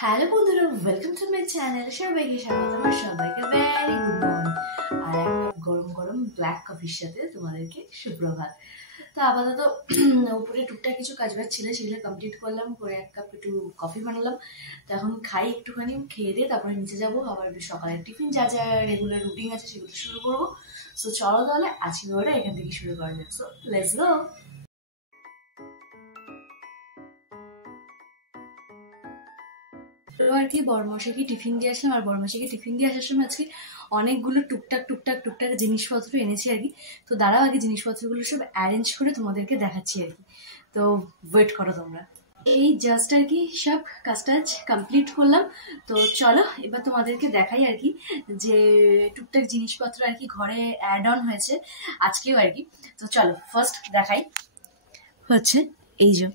Hello বন্ধুরা, welcome to my channel. সবাইকে স্বাগত। আমার সবাইকে ভেরি গুড মর্নিং। আর একটা গরম গরম ব্ল্যাক কফির সাথে তোমাদেরকে সুপ্রভাত। তো আপাতত উপরে টুকটাক কিছু কাজ বাজ ছিল, সেগুলো কমপ্লিট করলাম, করে এক কাপ একটু কফি বানালাম। তো এখন খাই, একটুখানি খেয়ে দিয়ে তারপরে নিচে যাবো, আবার সকালের টিফিন যা যা রেগুলার রুটিন আছে সেগুলো শুরু করবো। সো চলো তাহলে আজকে ওটা এখান থেকে শুরু করা যাক। So let's go. আর কি বড়মশাইকে টিফিন দিয়ে আসলাম, আর বড়মশাইকে টিফিন দিয়ে আসার সময় আজকে অনেকগুলো টুকটাক জিনিসপত্র এনেছি আর কি। তো দাঁড়াও, আগে জিনিসপত্রগুলো সব অ্যারেঞ্জ করে তোমাদেরকে দেখাচ্ছি আর কি। তো ওয়েট করো তোমরা। এই জাস্ট আর কি সব কাজটাজ কমপ্লিট করলাম। তো চলো এবার তোমাদেরকে দেখাই আর কি যে টুকটাক জিনিসপত্র আর কি ঘরে অ্যাড অন হয়েছে আজকেও আর কি। তো চলো ফার্স্ট দেখাই। হচ্ছে এই যে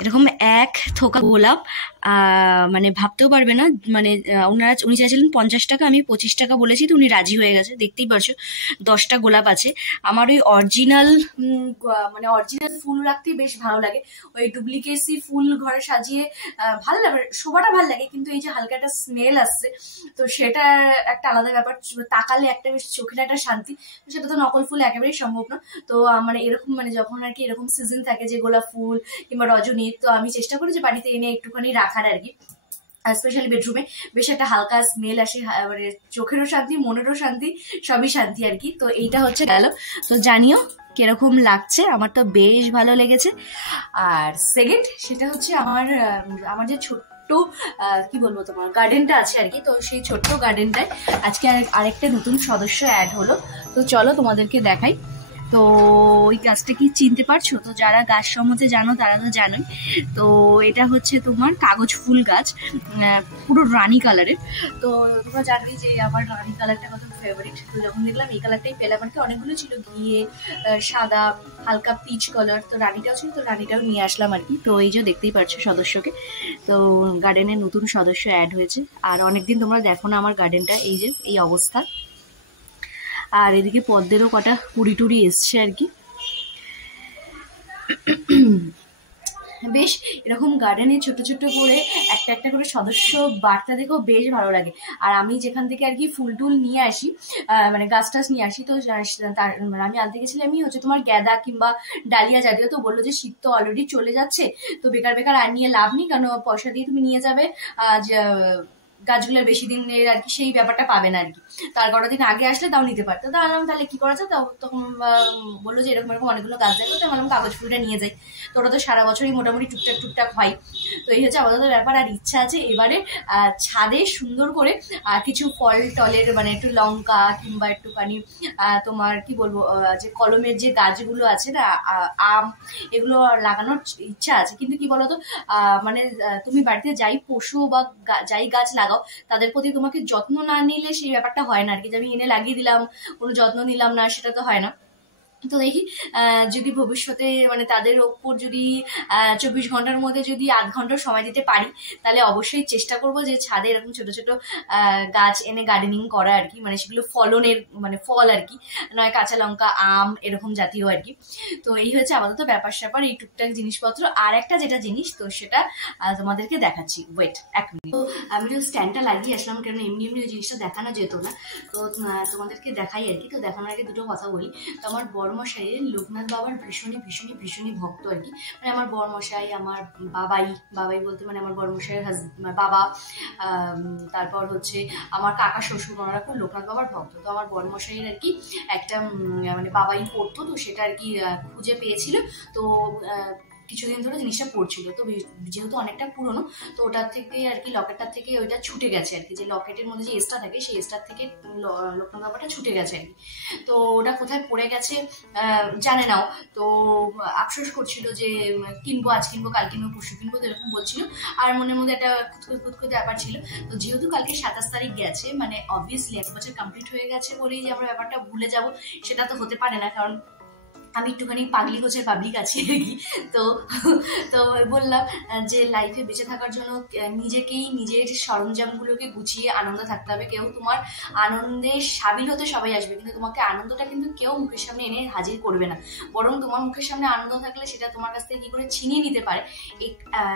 এরকম এক থোকা গোলাপ, মানে ভাবতেও পারবে না, মানে উনি চাইছিলেন 50 টাকা, আমি 25 টাকা বলেছি, তো উনি রাজি হয়ে গেছে। দেখতেই পারছো 10টা গোলাপ আছে। আমার ওই অরিজিনাল মানে অরিজিনাল ফুল রাখতে বেশ ভালো লাগে। ওই ডুপ্লিকেসি ফুল ঘরে সাজিয়ে ভালো লাগে, শোভাটা ভালো লাগে, কিন্তু এই যে হালকা একটা স্মেল আসছে, তো সেটা একটা আলাদা ব্যাপার। তাকালে একটা বেশ চোখের একটা শান্তি, সেটা তো নকল ফুল একেবারেই সম্ভব না। তো মানে এরকম মানে যখন আর কি এরকম সিজন থাকে যে গোলাপ ফুল কিংবা রজনী, তো আমি চেষ্টা করি যে বাড়িতে এনে একটুখানি রাখার আর কি। স্পেশালি বেডরুমে বেশ একটা হালকা স্মেল আসে, মানে চোখেরও শান্তি, মনেরও শান্তি, সবই শান্তি আর কি। তো এইটা হচ্ছে গেল। তো জানিও কিরকম লাগছে, আমার তো বেশ ভালো লেগেছে। আর সেকেন্ড সেটা হচ্ছে আমার যে ছোট্ট কি বলবো তোমার গার্ডেনটা আছে আর কি। তো সেই ছোট্ট গার্ডেনটায় আজকে আরেকটা নতুন সদস্য অ্যাড হলো। তো চলো তোমাদেরকে দেখাই। তো ওই গাছটা কি চিনতে পারছো? তো যারা গাছ সম্বন্ধে জানো তারা তো জানোই। তো এটা হচ্ছে তোমার কাগজ ফুল গাছ, পুরো রানী কালারের। তো তোমরা জানবে যে আমার রানী কালারটা কত ফেভারিট। তো যখন দেখলাম এই কালারটাই পেলাম আর কি, অনেকগুলো ছিল, ঘিয়ে, সাদা, হালকা পিচ কালার, তো রানীটাও ছিল, তো রানীটাও নিয়ে আসলাম আর কি। তো এই যে দেখতেই পাচ্ছ সদস্যকে, তো গার্ডেনের নতুন সদস্য অ্যাড হয়েছে। আর অনেকদিন তোমরা দেখো না আমার গার্ডেনটা, এই যে এই অবস্থা। আর এদিকে পদ্মেরও কটা কুড়ি টুড়ি এসছে আর কি। বেশ এরকম গার্ডেনে ছোট ছোট করে একটা একটা করে সদস্য বাড়তে দেখেও বেশ ভালো লাগে। আর আমি যেখান থেকে আর কি ফুল টুল নিয়ে আসি, মানে গাছ টাছ নিয়ে আসি, তো মানে আমি আনতে গেছিলাম আমি হচ্ছে তোমার গ্যাদা কিংবা ডালিয়া জাতীয়। তো বললো যে শীত তো অলরেডি চলে যাচ্ছে, তো বেকার বেকার আর নিয়ে লাভ নেই, কারণ পয়সা দিয়ে তুমি নিয়ে যাবে গাছগুলোর বেশি দিনের আর কি সেই ব্যাপারটা পাবে না আর কি। তার কটা দিন আগে আসলে তাও নিতে পারতো। তা আনলাম, তাহলে কি করা যায়? তখন বললো যে এরকম এরকম অনেকগুলো গাছ দেখো, তো আমি কাগজ ফুলটা নিয়ে যাই। তো ওটা তো সারা বছরই মোটামুটি টুকটাক হয়। তো এই হচ্ছে আপাতত ব্যাপার। আর ইচ্ছা আছে এবারে ছাদে সুন্দর করে কিছু ফল টলের, মানে একটু লঙ্কা কিংবা একটুখানি তোমার কি বলবো, যে কলমের যে গাছগুলো আছে না, আম, এগুলো লাগানোর ইচ্ছা আছে। কিন্তু কি বলতো, মানে তুমি বাড়িতে যাই পশু বা যাই গাছ লাগাও, তাদের প্রতি তোমাকে যত্ন না নিলে সেই ব্যাপারটা হয় না আর কি। যে আমি এনে লাগিয়ে দিলাম, কোনো যত্ন নিলাম না, সেটা তো হয় না। তো দেখি যদি ভবিষ্যতে মানে তাদের ওপর যদি 24 ঘন্টার মধ্যে যদি 8 ঘন্টা সময় দিতে পারি, তাহলে অবশ্যই চেষ্টা করব যে ছাদে এরকম ছোট ছোট গাছ এনে গার্ডেনিং করা আর কি। মানে সেগুলো ফলনের, মানে ফল আর কি, নয় কাঁচা লঙ্কা, আম, এরকম জাতীয় আর কি। তো এই হচ্ছে আপাতত ব্যাপার স্যাপার, এই টুকটাক জিনিসপত্র। আর একটা যেটা জিনিস, তো সেটা তোমাদেরকে দেখাচ্ছি, ওয়েট এক মিনিট। তো আমি তো স্ট্যান্ডটা লাগিয়ে আসলাম, কারণ এমনি এমনি ওই জিনিসটা দেখানো যেত না। তো তোমাদেরকে দেখাই আর কি। তো দেখানোর আগে দুটো কথা বলি। তো আমার বড়মশাইয়ের লোকনাথ বাবার ভীষণই ভক্ত আর কি। মানে আমার বড়মশাই, আমার বাবাই বলতে মানে আমার বড়মশাইয়ের বাবা, তারপর হচ্ছে আমার কাকা শ্বশুর, ওনারা খুব লোকনাথ বাবার ভক্ত। তো আমার বড়মশাইয়ের আর কি একটা মানে বাবাই পড়তো, তো সেটা আর কি খুঁজে পেয়েছিল। তো কিছুদিন ধরে জিনিসটা পড়ছিল, তো যেহেতু অনেকটা পুরনো, তো ওটার থেকে আর কি লকেটটার থেকে ওইটা ছুটে গেছে আর কি। যে লকেটের মধ্যে যে এসটা থাকে, সেই এসটার থেকে লোকনাথ বাবাটা ছুটে গেছে আর কি। তো ওটা কোথায় পড়ে গেছে জানে নাও। তো আফসোস করছিল যে কিনবো, আজ কিনবো, কাল কিনবো, পরশু কিনবো, তো এরকম বলছিল। আর মনের মধ্যে একটা খুঁতখুত ব্যাপার ছিল। তো যেহেতু কালকে 27 তারিখ গেছে, মানে অবভিয়াসলি 1 বছর কমপ্লিট হয়ে গেছে বলেই যে আমরা ব্যাপারটা ভুলে যাব, সেটা তো হতে পারে না। কারণ আমি একটুখানি পাগলি গোছের পাবলিক আছি আর কি। তো তো বললাম যে লাইফে বেঁচে থাকার জন্য নিজেকেই নিজের সরঞ্জামগুলোকে গুছিয়ে আনন্দ থাকতে হবে। কেউ তোমার আনন্দে সামিল হতে সবাই আসবে, কিন্তু তোমাকে আনন্দটা কিন্তু কেউ মুখের সামনে এনে হাজির করবে না। বরং তোমার মুখের সামনে আনন্দ থাকলে সেটা তোমার কাছ থেকে কি করে ছিনিয়ে নিতে পারে,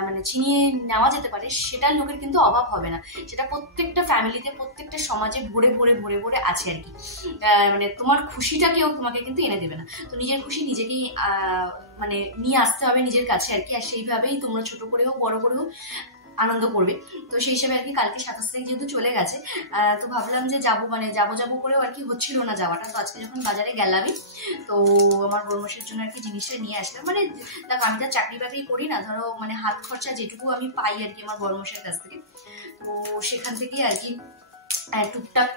মানে ছিনিয়ে নেওয়া যেতে পারে, সেটার লোকের কিন্তু অভাব হবে না। সেটা প্রত্যেকটা ফ্যামিলিতে, প্রত্যেকটা সমাজে ভরে ভরে ভরে ভরে আছে আর কি। মানে তোমার খুশিটা কেউ তোমাকে কিন্তু এনে দেবে না। তো নিজের খুশি নিজেকেই মানে নিয়ে আসতে হবে নিজের কাছে আর কি। আর সেইভাবেই তোমরা ছোট করে হোক বড় করে হোক আনন্দ করবে। তো সেই হিসাবে আর কি কালকে 27 তারিখ যেহেতু চলে গেছে, তো ভাবলাম যে যাবো, মানে যাবো করেও আর কি হচ্ছিল না যাওয়াটা। তো আজকে যখন বাজারে গেলামই, তো আমার বড়মাসের জন্য আর কি জিনিসটা নিয়ে আসলাম। মানে দেখো আমি তো চাকরি বাকরি করি না, ধরো মানে হাত খরচা যেটুকু আমি পাই আর কি আমার বড়মাসের কাছ থেকে, তো সেখান থেকে আর কি টুকটাক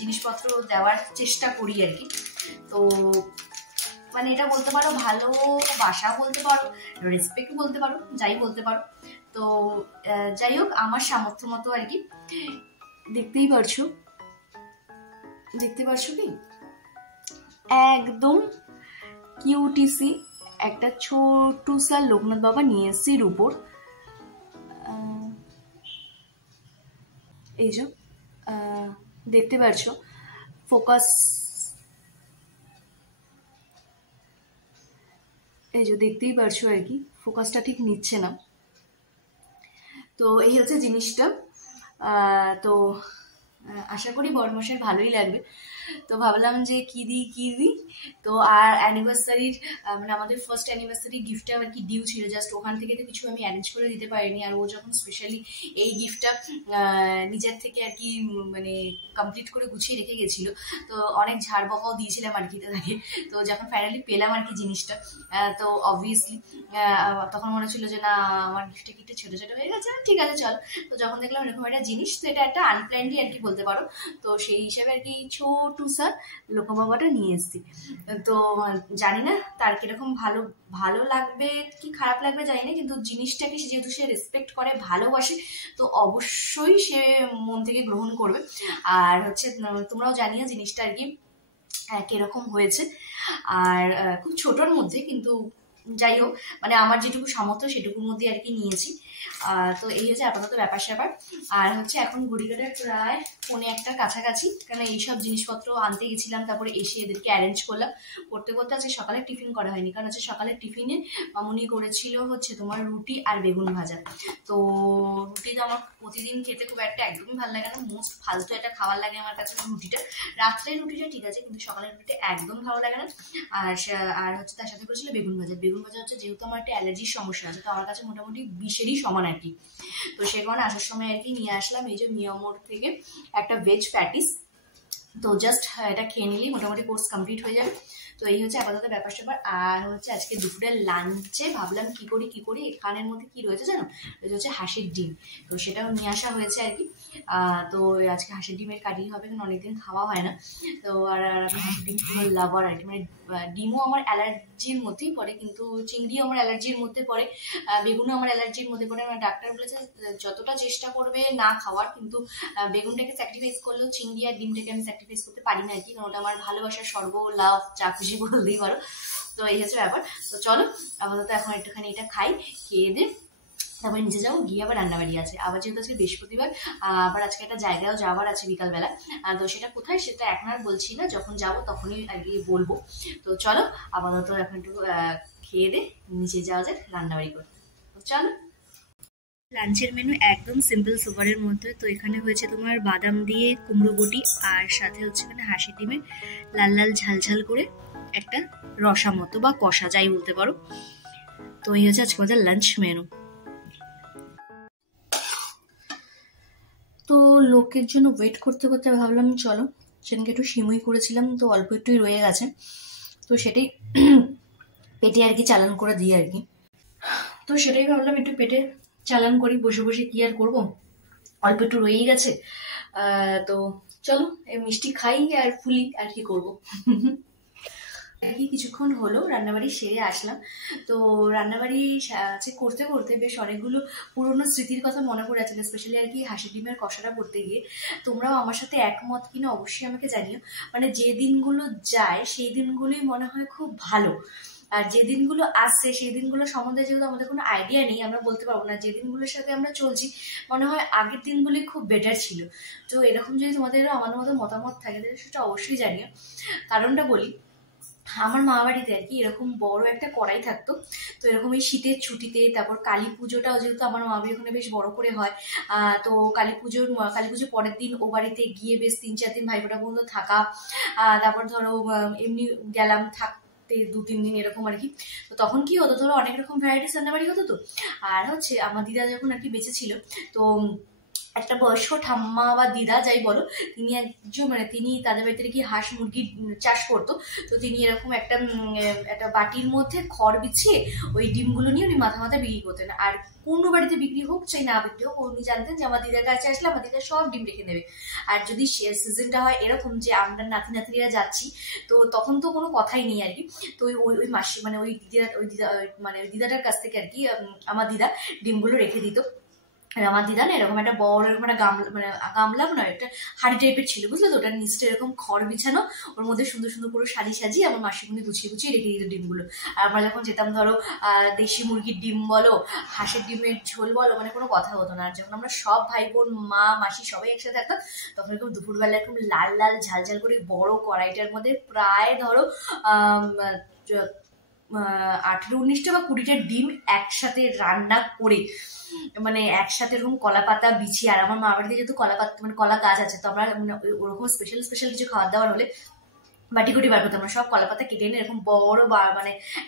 জিনিসপত্র দেওয়ার চেষ্টা করি আর কি। তো মানে এটা বলতে পারো ভালোবাসা বলতে পারো, রেসপেক্ট বলতে পারো, যাই বলতে পারো। তো যাই হোক আমার সামর্থ্য মতো আর কি। দেখতে পারছো কি একদম কিউটিসি একটা ছোট্ট সা লোকনাথ বাবা নিয়ে এসছি রূপোর। এই যে দেখতে পারছো, ফোকাস, এই যে দেখতেই পারছো আর কি, ফোকাসটা ঠিক নিচ্ছে না। তো এই হচ্ছে জিনিসটা। তো আশা করি বড়মশাই ভালোই লাগবে। তো ভাবলাম যে কি দিই। তো আর অ্যানিভার্সারির মানে আমাদের ফার্স্ট অ্যানিভার্সারি গিফটটা আর কি ডিউ ছিল, জাস্ট ওখান থেকে তো কিছু আমি অ্যারেঞ্জ করে দিতে পারিনি। আর ও যখন স্পেশালি এই গিফটটা নিজের থেকে আর কি মানে কমপ্লিট করে গুছিয়ে রেখে গেছিলো, তো অনেক ঝাড় বকাও দিয়েছিলাম আর কি তাকে। তো যখন ফাইনালি পেলাম আর কি জিনিসটা, তো অবভিয়াসলি তখন মনে ছিল যে না আমার গিফটটা কি একটু ছোটো ছোটো হয়ে গেছে, ঠিক আছে চল। তো যখন দেখলাম এরকম একটা জিনিস, তো এটা একটা আনপ্ল্যান্ডই আর কি বলতে পারো। তো সেই হিসাবে আর কি ছোটু স্যার লোকবাবাটা নিয়ে এসেছি। তো জানি না তার কিরকম ভালো লাগবে কি খারাপ লাগবে জানি না, কিন্তু জিনিসটাকে যেহেতু সে রেসপেক্ট করে, ভালোবাসে, তো অবশ্যই সে মন থেকে গ্রহণ করবে। আর হচ্ছে তোমরাও জানিও জিনিসটা আর কি কিরকম হয়েছে। আর খুব ছোটোর মধ্যে, কিন্তু যাই হোক মানে আমার যেটুকু সামর্থ্য সেটুকুর মধ্যে আর কি নিয়েছি। তো এই হচ্ছে আপাতত ব্যাপার স্যাপার। আর হচ্ছে এখন ঘড়িঘাটের প্রায় 1:45 কাছাকাছি, কারণ এইসব জিনিসপত্র আনতে গেছিলাম, তারপরে এসে এদেরকে অ্যারেঞ্জ করলাম। করতে আজকে সকালে টিফিন করা হয়নি, কারণ হচ্ছে সকালের টিফিনে মামুনি করেছিল হচ্ছে তোমার রুটি আর বেগুন ভাজা। তো রুটি তো আমার প্রতিদিন খেতে খুব একটা একদমই ভালো লাগে না, মোস্ট ফালতু একটা খাবার লাগে আমার কাছে রুটিটা। রাত্রের রুটিটা ঠিক আছে, কিন্তু সকালের রুটিটা একদম ভালো লাগে না। আর হচ্ছে তার সাথে করেছিল বেগুন ভাজা হচ্ছে, যেহেতু আমার একটা অ্যালার্জির সমস্যা আছে, তো আমার কাছে মোটামুটি 20-এরই সমান আর কি। তো সে কারণে আসার সময় আর কি নিয়ে আসলাম এই যে মিয়ামোর থেকে একটা ভেজ প্যাটিস। তো জাস্ট এটা খেয়ে নিলেই মোটামুটি কোর্স কমপ্লিট হয়ে যাবে। তো এই হচ্ছে আপাতত ব্যাপার স্যাপার। আর হচ্ছে আজকে দুপুরের লাঞ্চে ভাবলাম কি করি, এখানের মধ্যে কি রয়েছে জানো, এটা হচ্ছে হাঁসের ডিম। তো সেটাও নিয়ে আসা হয়েছে আর কি। তো আজকে হাঁসের ডিমের কারি হবে, কারণ অনেকদিন খাওয়া হয় না। তো আর আমি হাঁসের ডিম পুরো লাভার আর কি, মানে ডিমও আমার অ্যালার্জির মধ্যেই পড়ে, কিন্তু চিংড়িও আমার অ্যালার্জির মধ্যে পড়ে, বেগুনও আমার অ্যালার্জির মধ্যে পড়ে। আমার ডাক্তার বলেছে যতটা চেষ্টা করবে না খাওয়ার, কিন্তু বেগুনটাকে স্যাক্রিফাইস করলেও চিংড়ি আর ডিমটাকে আমি স্যাক্রিফাইস করতে পারি না আর কি, কারণ ওটা আমার ভালোবাসার স্বর্গ, লাভ, যা খুশি বলতেই পারো। তো এই হচ্ছে ব্যাপার। তো চলো আপাতত এখন একটুখানি এটা খাই, খেয়ে দিয়ে তারপরে নিচে যাবো, গিয়ে আবার রান্নাবাড়ি আছে। আবার যেহেতু আজকে বৃহস্পতিবার, আবার আজকে একটা জায়গায়ও যাওয়ার আছে বিকালবেলা। তো সেটা কোথায় সেটা এখন আর বলছি না, যখন যাবো তখনই আর কি বলবো। তো চলো আপাতত এখন একটু খেয়ে দিয়ে নিচে যাওয়া যায় রান্নাবাড়ি করতে। তো চলো। লাঞ্চের মেনু একদম সিম্পল সুপারের মধ্যে। তো এখানে হয়েছে তোমার বাদাম দিয়ে কুমড়ো বটি, আর সাথে হচ্ছে এখানে হাঁসের ডিমের লাল লাল ঝাল করে একটা রসা মতো বা কষা, যাই বলতে পারো। তো এই হচ্ছে আজকে আমাদের লাঞ্চ মেনু। তো লোকের জন্য ওয়েট করতে ভাবলাম চলো, সেদিনকে একটু সিমুই করেছিলাম, তো অল্প একটুই রয়ে গেছে, তো সেটাই পেটে আর কি চালান করে দিই আর কি। তো সেটাই ভাবলাম একটু পেটে চালান করি, বসে বসে কি আর করবো, অল্প একটু রয়েই গেছে। তো চলো এই মিষ্টি খাই আর ফুলি, আর কি করবো। কি কিছুক্ষণ হলো রান্নাবাড়ি সেরে আসলাম। তো রান্নাবাড়ি করতে করতে বেশ অনেকগুলো পুরোনো স্মৃতির কথা মনে পড়ে আছে, স্পেশালি আর কি হাঁসের ডিমের কষাটা করতে গিয়ে। তোমরাও আমার সাথে একমত কিনা অবশ্যই আমাকে জানিও। মানে যে দিনগুলো যায় সেই দিনগুলোই মনে হয় খুব ভালো, আর যে দিনগুলো আসছে সেই দিনগুলো সম্বন্ধে যেহেতু আমাদের কোনো আইডিয়া নেই, আমরা বলতে পারবো না। যে দিনগুলোর সাথে আমরা চলছি মনে হয় আগের দিনগুলি খুব বেটার ছিল। তো এরকম যদি তোমাদেরও আমাদের মতো মতামত থাকে তাহলে সেটা অবশ্যই জানিও। কারণটা বলি, আমার মা বাড়িতে আর কি এরকম বড় একটা কড়াই থাকতো। তো এরকম এই শীতের ছুটিতে, তারপর কালী পুজোটাও যেহেতু আমার মা বাড়ি ওখানে বেশ বড় করে হয়, তো কালী পুজোর পরের দিন ও বাড়িতে গিয়ে বেশ 3-4 দিন ভাইফোঁটা পর্যন্ত থাকা। তারপর ধরো এমনি গেলাম থাকতে 2-3 দিন এরকম আর কি। তো তখন কি হতো, ধরো অনেক রকম ভ্যারাইটিস রান্নাবাড়ি হতো। তো আর হচ্ছে আমার দিদা যখন আর কি বেঁচে ছিল, তো একটা বয়স্ক ঠাম্মা বা দিদা যাই বলো, তিনি একজন তিনি তাদের বাড়িতে কি হাঁস মুরগি চাষ করতো। তো তিনি এরকম একটা বাটির মধ্যে খড় বিছিয়ে ওই ডিমগুলো নিয়ে উনি মাথা মাথা বিক্রি করতেন। আর কোনো বাড়িতে বিক্রি হোক চাই না বিক্রি হোক, উনি জানতেন যে আমার দিদার কাছে আসলে আমার দিদা সব ডিম রেখে দেবে। আর যদি সিজনটা হয় এরকম যে আমরা নাতিরা যাচ্ছি, তো তখন তো কোনো কথাই নেই আর কি। তো ওই মাসি ওই দিদাটার কাছ থেকে আর কি আমার দিদা ডিমগুলো রেখে দিত। আমার দিদা না এরকম একটা বড় এরকম একটা গামলা নয়, একটা হাড়ি টাইপের ছিল, বুঝলো তো? ওটার নিচটা এরকম খড় বিছানো, ওর মধ্যে সুন্দর সুন্দর করে সাজিয়ে আমার মাসিমণি গুছিয়ে রেখে দিত ডিমগুলো। আর আমরা যখন যেতাম ধরো দেশি মুরগির ডিম বলো, হাঁসের ডিমের ঝোল বলো, কোনো কথা হতো না। আর যখন আমরা সব ভাই বোন মা মাসি সবাই একসাথে থাকতাম, তখন এরকম দুপুরবেলা এরকম লাল লাল ঝাল করে বড় কড়াইটার মধ্যে প্রায় ধরো 18-19টা বা 20টা ডিম একসাথে রান্না করে, একসাথে এরকম কলা পাতা বিছিয়ে। আর আমার মা বাড়িতে যেহেতু কলা পাতা কলা গাছ আছে, তো আমরা ওরকম স্পেশাল কিছু খাবার দাবার হলে বাটি কুটি বার করতাম, আমরা সব কলা পাতা কেটে এনে এরকম বড়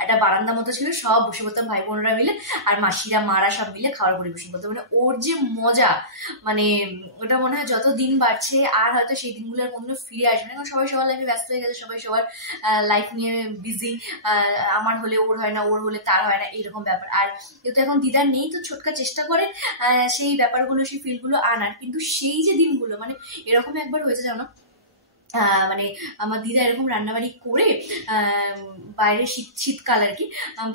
একটা বারান্দা মতো ছিল, সব বসে পড়তাম ভাই বোনরা মিলে, আর মাসিরা মারা সব মিলে খাবার পরিবেশন করতাম। ওর যে মজা, ওটা মনে হয় যত দিন বাড়ছে আর হয়তো সেই দিনগুলো আর কোনদিনও ফিরে আসবে না, কারণ সবাই সবার লাইফে ব্যস্ত হয়ে গেছে, সবাই সবার লাইফ নিয়ে বিজি। আমার হলে ওর হয় না, ওর হলে তার হয় না, এইরকম ব্যাপার। আর যেহেতু এখন দিদার নেই, তো ছোটকা চেষ্টা করে সেই ব্যাপারগুলো সেই ফিলগুলো আনার। কিন্তু সেই যে দিনগুলো এরকম একবার হয়েছে জানো, আমার দিদা এরকম রান্নাবাড়ি করে বাইরে শীতকাল আর কি,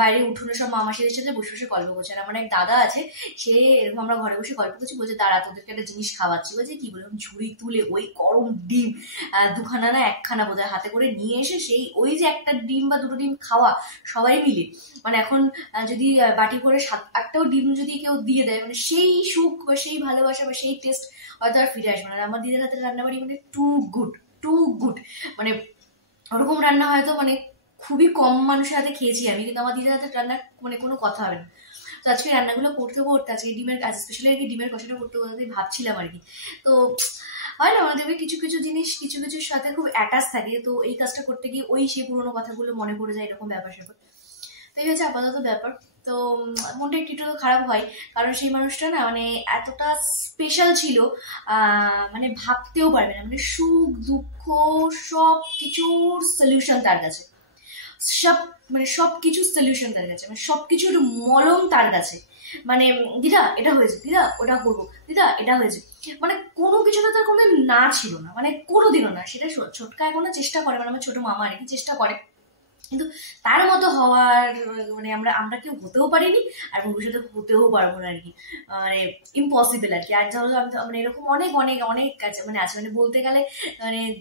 বাইরে উঠোনে সব মামাসিদের সাথে বসে বসে গল্প করছে। আর আমার এক দাদা আছে, সে এরকম আমরা ঘরে বসে গল্প করছি, বলছে দাঁড়া তোদেরকে একটা জিনিস খাওয়াচ্ছি। বলছে কি? বলে ঝুড়ি তুলে ওই গরম ডিম 2খানা না 1খানা বোধহয় হাতে করে নিয়ে এসে সেই ওই যে একটা ডিম বা 2টো ডিম খাওয়া সবাই মিলে, এখন যদি বাটি করে 7-8টাও ডিম যদি কেউ দিয়ে দেয়, সেই সুখ বা সেই ভালোবাসা বা সেই টেস্ট হয়তো আর ফিরে আসবে না। আমার দিদার হাতের রান্নাবাড়ি টু গুড। ওরকম রান্না হয়তো খুবই কম মানুষের হাতে খেয়েছি আমি, কিন্তু আমার দিদার হাতের রান্না কোনো কথা হবে না। তো আজকে রান্নাগুলো করতে আজকে ডিমের কাজ, স্পেশালি আর কি ডিমের কষাটা করতে ভাবছিলাম আর কি। তো হয় না, আমাদের কিছু কিছু জিনিস কিছু কিছুর সাথে খুব অ্যাটাচ থাকে, তো এই কাজটা করতে গিয়ে সেই পুরোনো কথাগুলো মনে পড়ে যায়, এরকম ব্যাপার স্যাপার। তো এই হচ্ছে আপাতত ব্যাপার। তো মনটা একটু খারাপ হয়, কারণ সেই মানুষটা না এতটা স্পেশাল ছিল, ভাবতেও পারবে না। সুখ দুঃখ সব কিছুর সলিউশন তার কাছে, সবকিছুর সলিউশন তার কাছে, সবকিছুর মলম তার কাছে। দিদা এটা হয়েছে, দিদা ওটা করবো, দিদা এটা হয়েছে, কোনো কিছুতে তার কোনো না ছিল না, কোনোদিনও না। সেটা ছোটকা এখনো চেষ্টা করে, আমার ছোট মামা আর কি চেষ্টা করে, কিন্তু তার মতো হওয়ার আমরা কেউ হতেও পারিনি, আর ভবিষ্যতে হতেও পারবো না আর কি, ইম্পসিবল আর কি। আর ধরো এরকম অনেক অনেক অনেক কাছে আছে, বলতে গেলে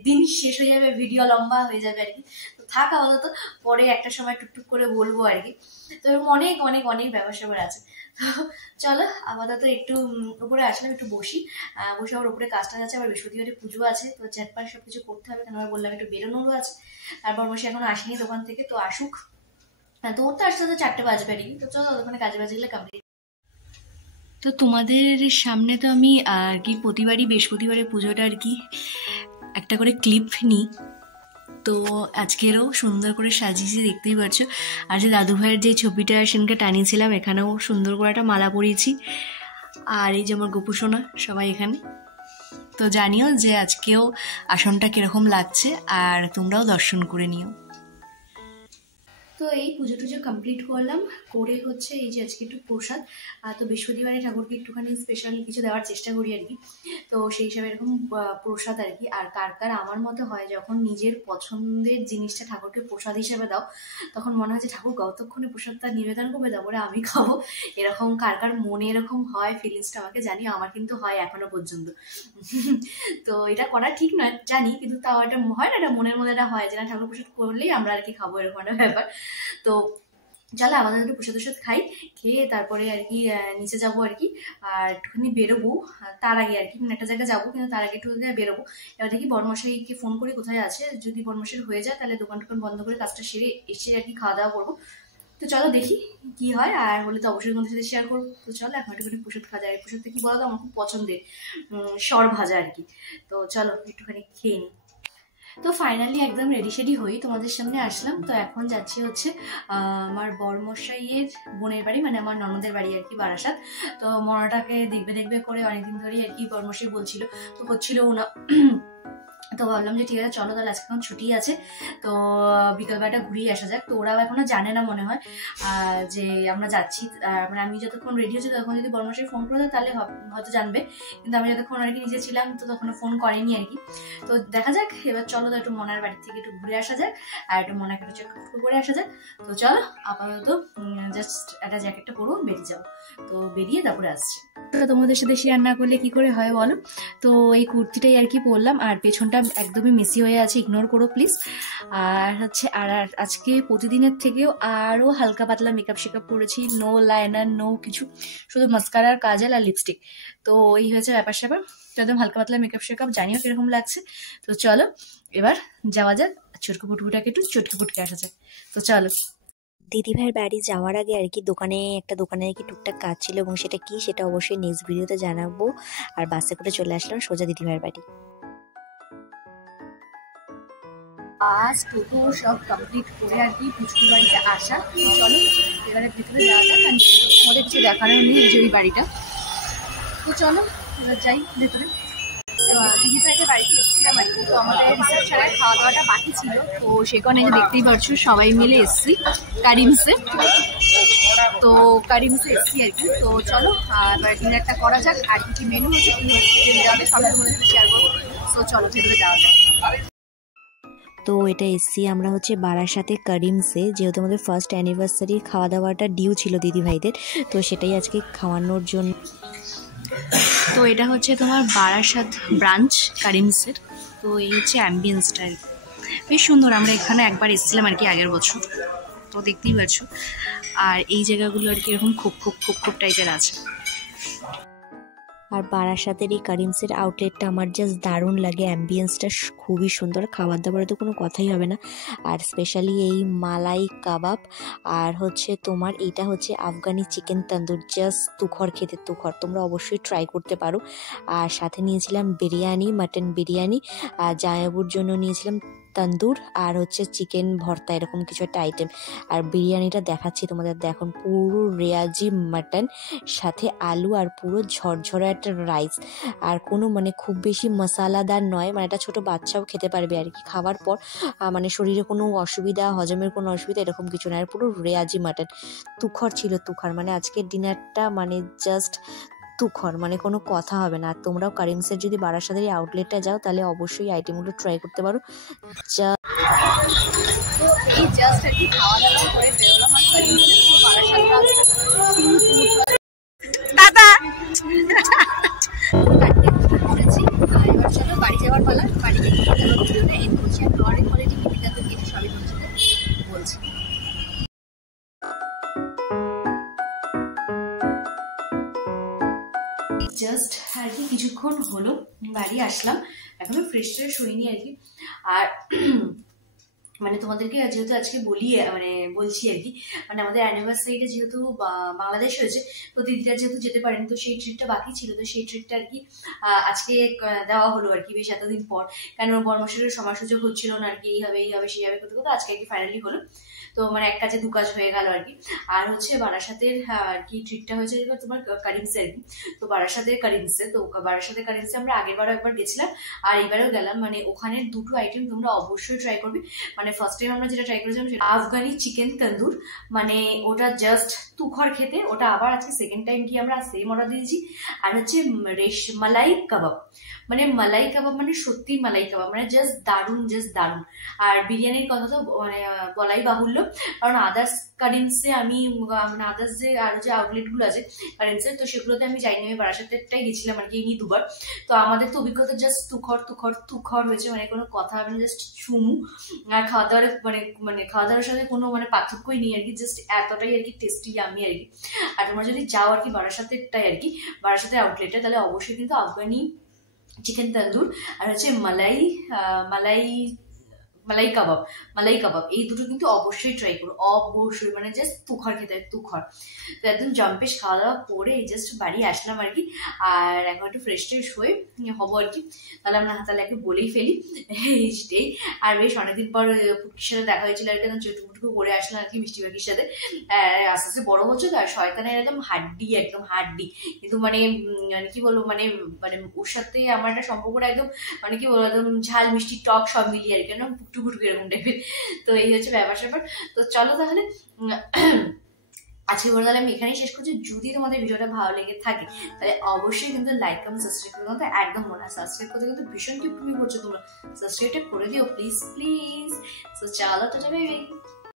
দিন শেষ হয়ে যাবে, ভিডিও লম্বা হয়ে যাবে আর কি। তো থাক আপাতত, পরে একটা সময় টুকটুক করে বলবো আর কি। তো এরকম অনেক অনেক অনেক ব্যাপার স্যাপার আছে। তো চলো আপাতত একটু উপরে আসলাম, একটু বসে আবার উপরে কাজটা আছে, আবার বৃহস্পতিবারে পুজো আছে, তো চ্যাটপাট সবকিছু করতে হবে, কেন বললাম একটু বেরোনোরও আছে। তারপর বসে এখনো আসেনি দোকান থেকে, তো আসুক, তো ওর তো আসতে 4টে বাজবে আর কি। তো চলো ওখানে কাজে বাজে গেলে কমপ্লিট। তো তোমাদের সামনে তো আমি আর কি প্রতিবারই বৃহস্পতিবারে পুজোটা আর কি একটা করে ক্লিপ নিই, তো আজকেরও সুন্দর করে সাজিয়েছি, দেখতেই পাচ্ছ। আর যে দাদু ভাইয়ের যে ছবিটা সেদিনকে টানিয়েছিলাম, এখানেও সুন্দর করে একটা মালা পরিয়েছি। আর এই যে আমার গোপু সোনা সবাই এখানে। তো জানিও যে আজকেও আসনটা কিরকম লাগছে, আর তোমরাও দর্শন করে নিও। তো তো এই পুজো টুজো কমপ্লিট করলাম, করে হচ্ছে এই যে আজকে একটু প্রসাদ, তো বৃহস্পতিবারে ঠাকুরকে একটুখানি স্পেশাল কিছু দেওয়ার চেষ্টা করি আর কি। তো সেই হিসাবে এরকম প্রসাদ আর কি। আর কার কার আমার মতো হয় যখন নিজের পছন্দের জিনিসটা ঠাকুরকে প্রসাদ হিসেবে দাও তখন মনে হয় যে ঠাকুর কতক্ষণে প্রসাদটা নিবেদন করবে, তারপরে আমি খাবো, এরকম কার কার মনে এরকম হয় ফিলিংসটা আমাকে জানি, আমার কিন্তু হয় এখনো পর্যন্ত। তো এটা করা ঠিক নয় জানি, কিন্তু তাও এটা হয় না, এটা মনের মধ্যে এটা হয় যে না ঠাকুর প্রসাদ করলেই আমরা আর কি খাবো, এরকম একটা ব্যাপার। তো চলো আমাদের একটু প্রসাদ টসাদ খাই, খেয়ে তারপরে আর কি নিচে যাবো আর কি, আর একটুখানি বেরোবো তার আগে আর কি, মানে একটা জায়গায় যাবো কিন্তু তার আগে একটু বেরোবো। এবার দেখি বর্মশাইকে ফোন করে কোথায় আছে, যদি বর্মশাই হয়ে যায় তাহলে দোকান টোকান বন্ধ করে কাজটা সেরে এসে আর কি খাওয়া দাওয়া করবো। তো চলো দেখি কি হয়, আর হলে তো অবশ্যই তোমাদের সাথে শেয়ার করবো। তো চলো এখন একটুখানি প্রসাদ খাওয়া যায়, প্রসাদটা কি বলতো আমার খুব পছন্দের, সর ভাজা আর কি। তো চলো একটুখানি খেয়ে নিই। তো ফাইনালি একদম রেডি শেডি হই তোমাদের সামনে আসলাম। তো এখন যাচ্ছি হচ্ছে আমার বরমশাইয়ের বোনের বাড়ি, মানে আমার ননদের বাড়ি আর কি, বারাসাত। তো মনাটাকে দেখবে দেখবে করে অনেকদিন ধরেই আর কি বরমশাই বলছিল, তো হচ্ছিলও না। তো ভাবলাম যে ঠিক আছে চলো তাহলে আজকে এখন ছুটি আছে, তো বিকালবেলাটা ঘুরিয়ে আসা যাক। তো ওরাও এখনো জানে না মনে হয় যে আমরা যাচ্ছি, মানে আমি যতক্ষণ রেডি হচ্ছি তখন যদি বর্মশাই ফোন করে দেয় তাহলে হয়তো জানবে, কিন্তু আমি যতক্ষণ আর কি নিজে ছিলাম তো তখন ফোন করেনি আর কি। তো দেখা যাক, এবার চলো তো একটু মনার বাড়ি থেকে একটু ঘুরে আসা যাক, আর একটু মনাকে একটু চেক করে আসা যাক। তো চলো আপাতত জাস্ট একটা জ্যাকেটটা পরবো, বেরিয়ে যাবো। তো বেরিয়ে তারপরে আসছি। তো তোমাদের সাথে শেয়ার না করলে কি করে হয় বলো। তো এই কুর্তিটাই আর কি পরলাম, আর পেছনটা একদমই মেসি হয়ে আছে, ইগনোর করো প্লিজ। আর হচ্ছে আর আজকে প্রতিদিনের থেকেও আরো হালকা পাতলা মেকআপ শেকআপ করেছি, নো লাইনার নো কিছু, শুধু মাস্কারার কাজল আর লিপস্টিক। তো এই হয়েছে ব্যাপার স্যাপার, তো একদম হালকা পাতলা মেকআপ শেকআপ, জানিও কিরকম লাগছে। তো চলো এবার যাওয়া যাক, চটকে পুটকুটাকে একটু চটকে পুটকে আসা যাক। তো চলো। দিদিভাইয়ের বাড়ি যাওয়ার আগে আর কি একটা দোকানে আর কি টুকটাক কাজ ছিল, এবং সেটা কি সেটা অবশ্যই নেক্সট ভিডিওতে জানাবো। আর বাসে করে চলে আসলাম সোজা দিদিভাইয়ের বাড়ি। আজ টোটো সব কমপ্লিট করে আর কি পুচকুর বাড়িতে আসা। চলো এবারে ভিতরে যাওয়া যাক, আর আমাদের কিছু দেখানো নেই এই যে ওই বাড়িটা। তো চলো এবার যাই ভেতরে। দিদি ভাইদের বাড়িতে এসেছিলাম আর কি, তো আমাদের রিসেপশনের খাওয়া দাওয়াটা বাকি ছিল, তো সেখানে দেখতেই পাচ্ছ সবাই মিলে এসছি কারিমসে। তো কারিমসে এসছি আর কি। তো চলো এবার ডিনারটা করা যাক, আর কি কি মেনু হচ্ছে যাবে সবাই মধ্যে শেয়ার করবো। তো চলো ভেতরে যাওয়া যাক। তো এটা এসছি আমরা হচ্ছে বারাসাতে করিমসে, যেহেতু আমাদের ফার্স্ট অ্যানিভার্সারি খাওয়া দাওয়াটা ডিউ ছিল দিদিভাইদের, তো সেটাই আজকে খাওয়ানোর জন্য। তো এটা হচ্ছে তোমার বারাসাত ব্রাঞ্চ কারিমসের। তো এই হচ্ছে অ্যাম্বিয়েন্সটা, বেশ সুন্দর। আমরা এখানে একবার এসেছিলাম আর কি আগের বছর, তো দেখতেই পাচ্ছ। আর এই জায়গাগুলো আর কি এরকম খুব খুব খুব খুব টাইপের আছে। আর বারাসাতের এই করিমসের আউটলেটটা আমার জাস্ট দারুণ লাগে, অ্যাম্বিয়েন্সটা খুবই সুন্দর, খাবার দাবারে তো কোনো কথাই হবে না। আর স্পেশালি এই মালাই কাবাব, আর হচ্ছে তোমার এইটা হচ্ছে আফগানি চিকেন তন্দুর, জাস্ট তুখর খেতে তুখর, তোমরা অবশ্যই ট্রাই করতে পারো। আর সাথে নিয়েছিলাম বিরিয়ানি, মাটন বিরিয়ানি, আর জামাইবাবুর জন্য নিয়েছিলাম তন্দুর, আর হচ্ছে চিকেন ভর্তা, এরকম কিছু একটা আইটেম। আর বিরিয়ানিটা দেখাচ্ছি তোমাদের, দেখুন পুরো রেয়াজি মাটন, সাথে আলু, আর পুরো ঝরঝরা একটা রাইস, আর কোনো মানে খুব বেশি মশলাদার নয়, মানে একটা ছোটো বাচ্চাও খেতে পারবে আর কি খাওয়ার পর, মানে শরীরে কোনো অসুবিধা, হজমের কোনো অসুবিধা এরকম কিছু নয়। আর পুরো রেয়াজি মাটন, তুখর ছিল তুখর, মানে আজকের ডিনারটা মানে জাস্ট তুখর, মানে কোনো কথা হবে না। আর তোমরাও কারিমসের যদি বারাসাতের আউটলেটটা যাও তাহলে অবশ্যই আইটেমগুলো ট্রাই করতে পারো। তো এই জাস্ট আর কি খাওয়া দাওয়া করে বেরোলাম আর কারিমসে। তো বারাসাত ব্রাঞ্চটা দাদা করেছি। এবার চলো বাড়ি যাওয়ার পালা, বাড়ি গিয়ে ভিডিওটা এন্ড করছি। আর খাওয়ারের কোয়ালিটি বিকাতে কিছু সবই বলছি। জাস্ট আর কি কিছুক্ষণ হলো বাড়ি আসলাম, এখনো ফ্রেশ ট্রেশ হইনি আর কি। আর মানে তোমাদেরকে যেহেতু আজকে মানে বলছি আর কি, মানে আমাদের অ্যানিভার্সারিটা যেহেতু বাংলাদেশ হয়েছে, তো দিদিরা যেহেতু যেতে পারেন, তো সেই ট্রিপটা বাকি ছিল, তো সেই ট্রিপটা আর কি আজকে দেওয়া হলো আর কি, বেশ এতদিন পর। কারণ বর্মশাইয়ের সময় সুযোগ হচ্ছিল না আর কি, এইভাবে সেইভাবে করতে করতে আজকে আর কি ফাইনালি হলো। তো মানে এক কাজে দু কাজ হয়ে গেল আর কি। আর হচ্ছে বারাসাতের আর কি ট্রিপটা হয়েছে তোমার কারিমসে আর কি। তো বারাসাতের কারিমসে, তো বারাসাতের কারিমসে আমরা আগেরবারও একবার গেছিলাম, আর এবারেও গেলাম। মানে ওখানে দুটো আইটেম তোমরা অবশ্যই ট্রাই করবে, মানে ফার্স্ট টাইম আমরা যেটা ট্রাই করেছিলাম সেটা আফগানি চিকেন তন্দুর, মানে ওটা জাস্ট তুখর খেতে, ওটা আবার আজকে সেকেন্ড টাইম কি আমরা সেম অর্ডার দিয়েছি। আর হচ্ছে মালাই কাবাব, মানে মালাই কাবাব মানে সত্যি মালাই কাবাব, মানে জাস্ট দারুণ, জাস্ট দারুণ। আর বিরিয়ানির কথা তো মানে বলাই বাহুল্য, কারণ আদার্স কারেন্সে আমি মানে আদার্স যে আরো যে আউটলেটগুলো আছে কারেন্সের, তো সেগুলোতে আমি যাইনি, আমি বারাসাতেরটাই গেছিলাম আর কি এই দুবার। তো আমাদের তো অভিজ্ঞতা জাস্ট তুখর তুখর তুখর হয়েছে, মানে কোনো কথা হবে না, জাস্ট চুমু। আর খাওয়া দাওয়ার মানে মানে খাওয়া দাওয়ার সাথে কোনো মানে পার্থক্যই নেই আর কি, জাস্ট এতটাই আর কি টেস্টি আমি আর কি। আর তোমরা যদি যাও আর কি বারাসাতেরটাই আর কি, বারাসাতের আউটলেটে, তাহলে অবশ্যই কিন্তু আফগানি চিকেন তন্দুর আর হচ্ছে মালাই মালাই মালাই কাবাব, মালাই কাবাব এই দুটো কিন্তু অবশ্যই ট্রাই করো, অবশ্যই, মানে জাস্ট তুখর খেতে হয়, তুখর। তো একদম জম্পেশ খাওয়া দাওয়া করে জাস্ট বাড়ি আসলাম আর কি। আর এখন একটু ফ্রেশ ট্রেশ হয়ে হবো আর কি, তাহলে আমরা তাহলে একে বলেই ফেলি এই। আর বেশ অনেকদিন পর পুটকির সাথে দেখা হয়েছিল আর কি, একদম চটুকুটুকু করে আসলাম আর কি মিষ্টি পাখির সাথে। আস্তে আস্তে বড় হচ্ছে তো, আর শয়তানের একদম হাড্ডি, একদম হাড্ডি, কিন্তু মানে মানে কি বলবো, মানে মানে ওর সাথে আমার একটা সম্পর্কটা একদম মানে কি বলবো, একদম ঝাল মিষ্টি টক সব মিলিয়ে আর কি, একদম টুকটুকু এরকম টাইপের। তো এই হচ্ছে ব্যাপার স্যাপার। তো চলো তাহলে আজকে বলে তাহলে আমি এখানেই শেষ করছি। যদি তোমাদের ভিডিওটা ভালো লেগে থাকে তাহলে অবশ্যই কিন্তু লাইক কমেন্ট সাবস্ক্রাইব করতে কিন্তু একদম মনে হয়, সাবস্ক্রাইব করতে কিন্তু ভীষণ টিপটুপি করছো তোমরা, সাবস্ক্রাইবটা করে দিও প্লিজ প্লিজ। তো চলো টাটা বাই বাই।